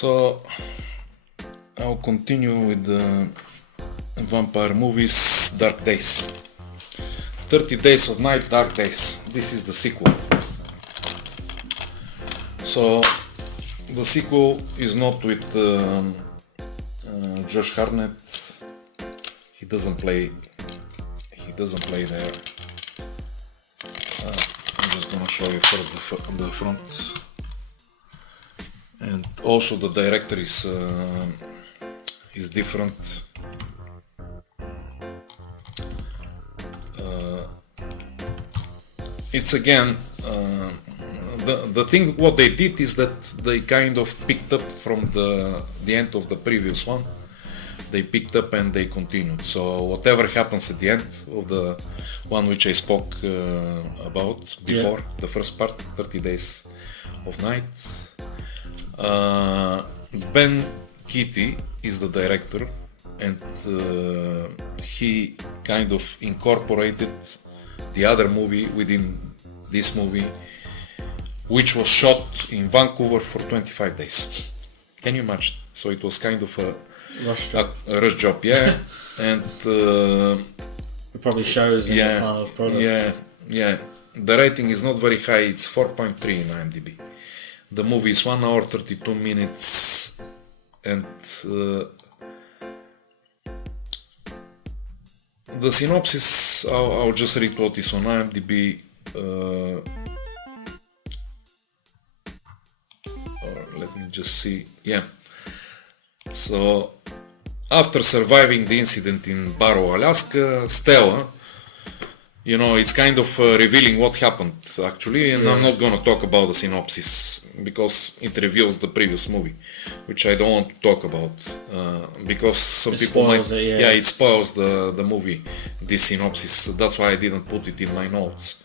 So I'll continue with the vampire movies, Dark Days. 30 Days of Night, Dark Days. This is the sequel. So the sequel is not with Josh Hartnett. He doesn't play there. I'm just gonna show you first the front. And also the director is different. It's again the thing. What they did is that they kind of picked up from the end of the previous one. They picked up and they continued. So whatever happens at the end of the one which I spoke about before, the first part, 30 Days of Night. Ben Ketai is the director, and he kind of incorporated the other movie within this movie, which was shot in Vancouver for 25 days. Can you imagine? So it was kind of a rush job, yeah. And it probably shows in the final product. Yeah. The rating is not very high. It's 4.3 in IMDb. The movie is 1 hour 32 minutes, and the synopsis, I'll just read what is on IMDb. Let me just see. Yeah. So, after surviving the incident in Barrow, Alaska, Stella, it's kind of revealing what happened actually, and I'm not gonna talk about the synopsis because it reveals the previous movie, which I don't want to talk about because some people might. It spoils the movie. This synopsis. That's why I didn't put it in my notes.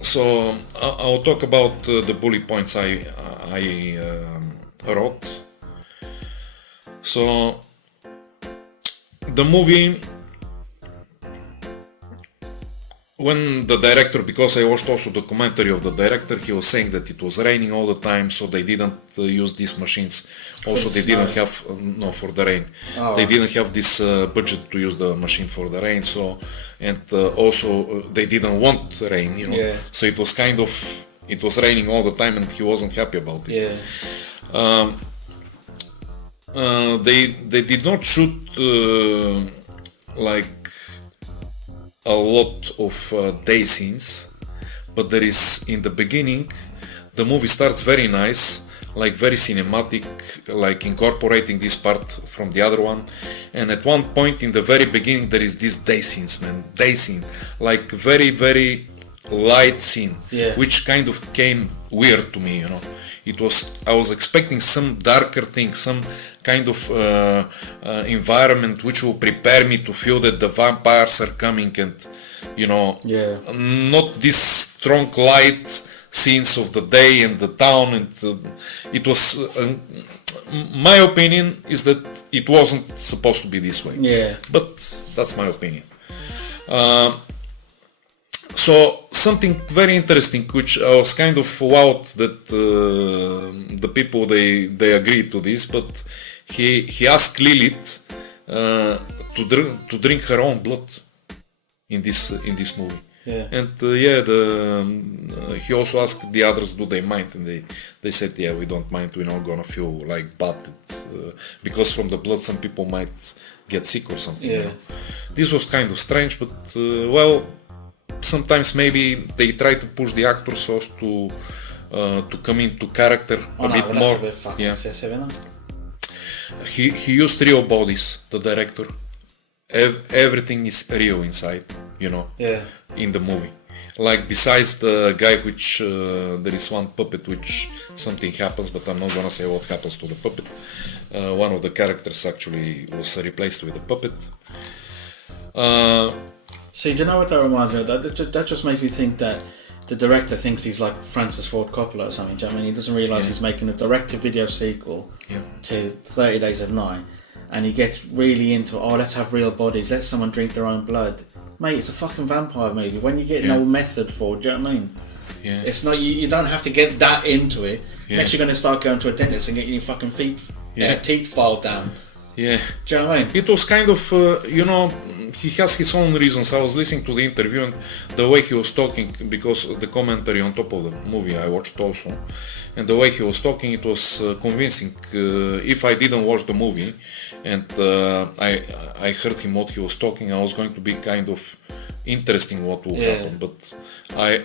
So I'll talk about the bullet points I wrote. So the movie, when the director, because I watched also the documentary of the director, he was saying that it was raining all the time, so they didn't use these machines. Also, they didn't have for the rain. They didn't have this budget to use the machine for the rain. So, and also they didn't want rain. So it was kind of, it was raining all the time, and he wasn't happy about it. They did not shoot like a lot of day scenes, but there is, in the beginning, the movie starts very nice, like very cinematic, like incorporating this part from the other one, and at one point in the very beginning there is this day scene, like very, very light scene, which kind of came weird to me, I was expecting some darker thing, some kind of environment which will prepare me to feel that the vampires are coming, and not this strong light scenes of the day and the town, and it was my opinion is that it wasn't supposed to be this way, but that's my opinion. So something very interesting, which I was kind of wowed that the people they agreed to this, but he asked Lilith to drink her own blood in this movie, and he also asked the others, do they mind, and they said we don't mind, we're not gonna feel like bad because from the blood some people might get sick or something. This was kind of strange, but sometimes maybe they try to push the actors so as to come into character a bit more. Excessive, he used real bodies, the director. Everything is real inside, in the movie. Like besides the guy which there is one puppet which something happens, but I'm not gonna say what happens to the puppet. One of the characters actually was replaced with a puppet. See, do you know what that reminds me of? That just makes me think that the director thinks he's like Francis Ford Coppola or something. Do you know what I mean? He doesn't realise he's making a direct-to-video sequel to 30 Days of Night, and he gets really into, let's have real bodies, let someone drink their own blood. Mate, it's a fucking vampire movie. When you get no method for it, do you know what I mean? Yeah. It's not you don't have to get that into it. Yeah. Next, you're going to start going to a dentist and getting your fucking teeth filed down. Yeah. Do you know what I mean? It was kind of, he has his own reasons. I was listening to the interview and the way he was talking, because the commentary on top of the movie I watched also, and the way he was talking, it was convincing. If I didn't watch the movie and I heard him what he was talking, I was going to be kind of interesting what will happen. But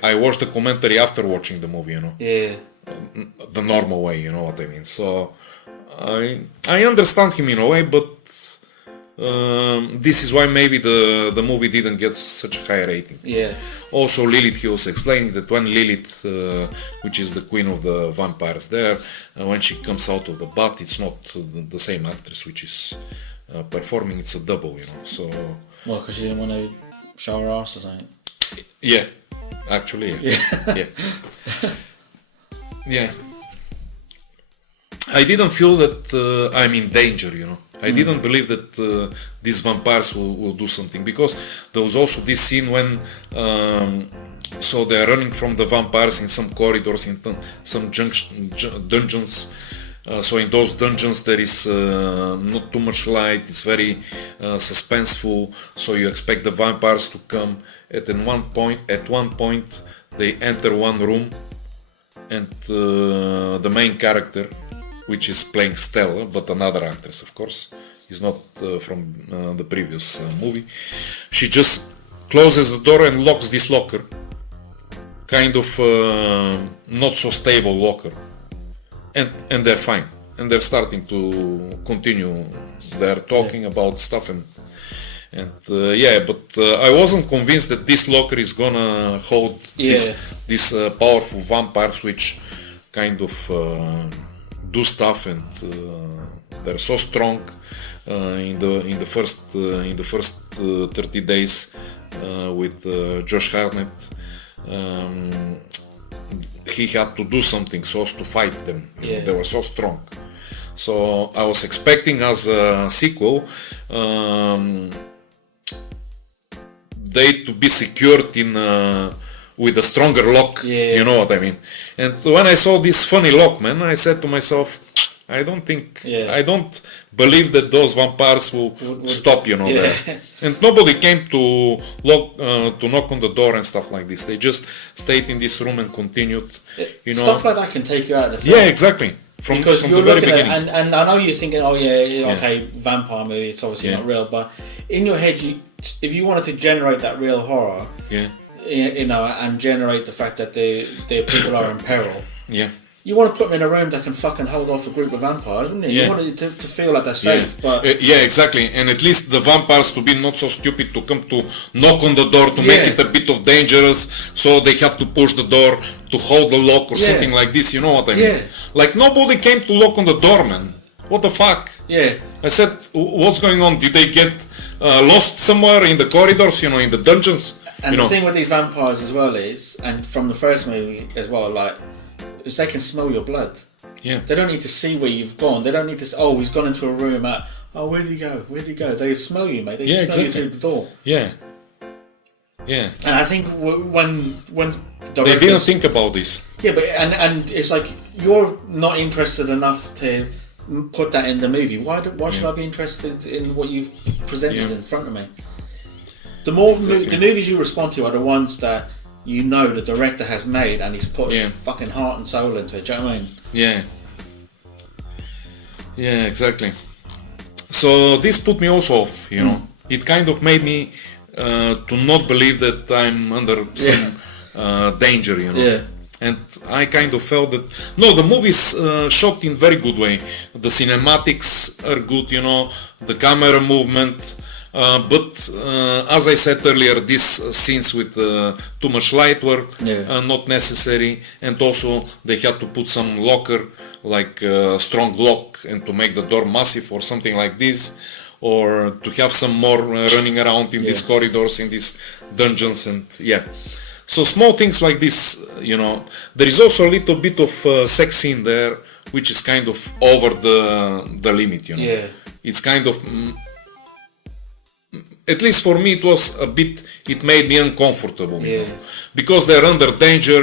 I watched the commentary after watching the movie, Yeah. The normal way, you know what I mean. So I understand him in a way, but this is why maybe the movie didn't get such a high rating. Yeah. Also, Lilith, he was explaining that when Lilith, which is the queen of the vampires there, when she comes out of the bath, it's not the same actress which is performing, it's a double, So. Well, because she didn't want to show her ass or something. Yeah, actually, yeah. Yeah. I didn't feel that I'm in danger, I didn't believe that these vampires will do something, because there was also this scene when so they are running from the vampires in some corridors, in some dungeons. So in those dungeons there is not too much light, it's very suspenseful, so you expect the vampires to come. At one point they enter one room and the main character, which is playing Stella, but another actress, of course, is not from the previous movie. She just closes the door and locks this locker, kind of not so stable locker, and they're fine, and they're starting to continue. They're talking about stuff and but I wasn't convinced that this locker is gonna hold this powerful vampires, which kind of do stuff, and they're so strong in the first 30 days with Josh Hartnett. He had to do something so as to fight them. They were so strong. So I was expecting as a sequel they to be secured in with a stronger lock, you know what I mean. And when I saw this funny lock, man, I said to myself, I don't believe that those vampires will stop, there. And nobody came to knock on the door and stuff like this. They just stayed in this room and continued, Stuff like that can take you out of the film. Yeah, exactly. From you're the very beginning. And I know you're thinking, okay, vampire movie, it's obviously not real, but in your head, if you wanted to generate that real horror, and generate the fact that the people are in peril, you want to put them in a room that can fucking hold off a group of vampires, wouldn't you? You want it to feel like they're safe. But exactly. And at least the vampires to be not so stupid to come to knock on the door to make it a bit of dangerous, so they have to push the door to hold the lock or something like this, you know what I mean? Like nobody came to knock on the door, man. What the fuck? I said, what's going on? Did they get lost somewhere in the corridors, in the dungeons? And the thing with these vampires as well is, and from the first movie as well, is they can smell your blood. They don't need to see where you've gone. They don't need to say, he's gone into a room where did he go? Where did he go? They smell you, mate. They can smell you through the door. And I think when they didn't think about this. But and it's like you're not interested enough to put that in the movie. Why should I be interested in what you've presented in front of me? The movies you respond to are the ones that the director has made and he's put his fucking heart and soul into it. Do you know what I mean? Yeah, exactly. So this put me also off, It kind of made me to not believe that I'm under some danger, And I kind of felt that the movie's shot in very good way. The cinematics are good, the camera movement. But as I said earlier, these scenes with too much light were not necessary, and also they had to put some locker, like a strong lock, and to make the door massive or something like this, or to have some more running around in these corridors, in these dungeons, and so small things like this, There is also a little bit of sex scene there, which is kind of over the limit, It's kind of at least for me, it was a bit. It made me uncomfortable, you know, because they're under danger.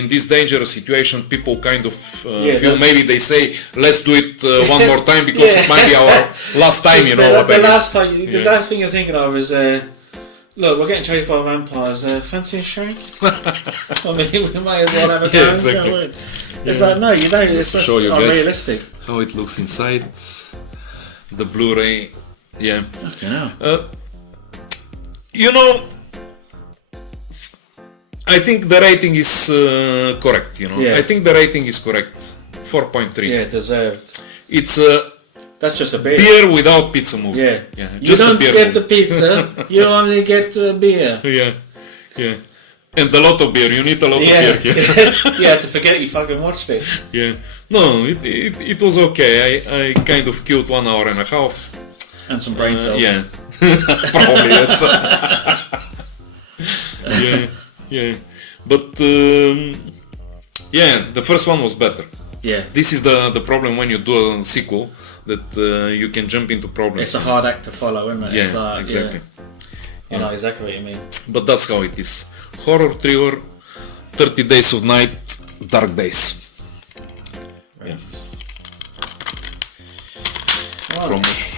In this dangerous situation, people kind of feel maybe they say, "Let's do it one more time because it might be our last time," you know. The last time, the last thing you're thinking of is, look, we're getting chased by vampires. Fancy a shake? I mean, we might as well have a go. Exactly. You know, it's like, no, you don't. It's just unrealistic. How it looks inside the Blu-ray. Yeah. I don't know. You know, I think the rating is correct, you know. I think the rating is correct. 4.3. Yeah, deserved. It's that's just a beer. Beer without pizza movie. Yeah. Just you don't a beer get movie. the pizza, you only get beer. Yeah. And a lot of beer. You need a lot of beer here. Yeah, to forget you fucking watched it. Yeah. No, it was okay. I kind of killed 1 hour and a half. And some brain cells. Yeah. Probably, yes. Yeah. But, the first one was better. Yeah. This is the problem when you do a sequel, that you can jump into problems. It's a hard act to follow, isn't it? Yeah, it's like, exactly. I know exactly what you mean. But that's how it is. Horror thriller, 30 Days of Night, Dark Days. Right. From me.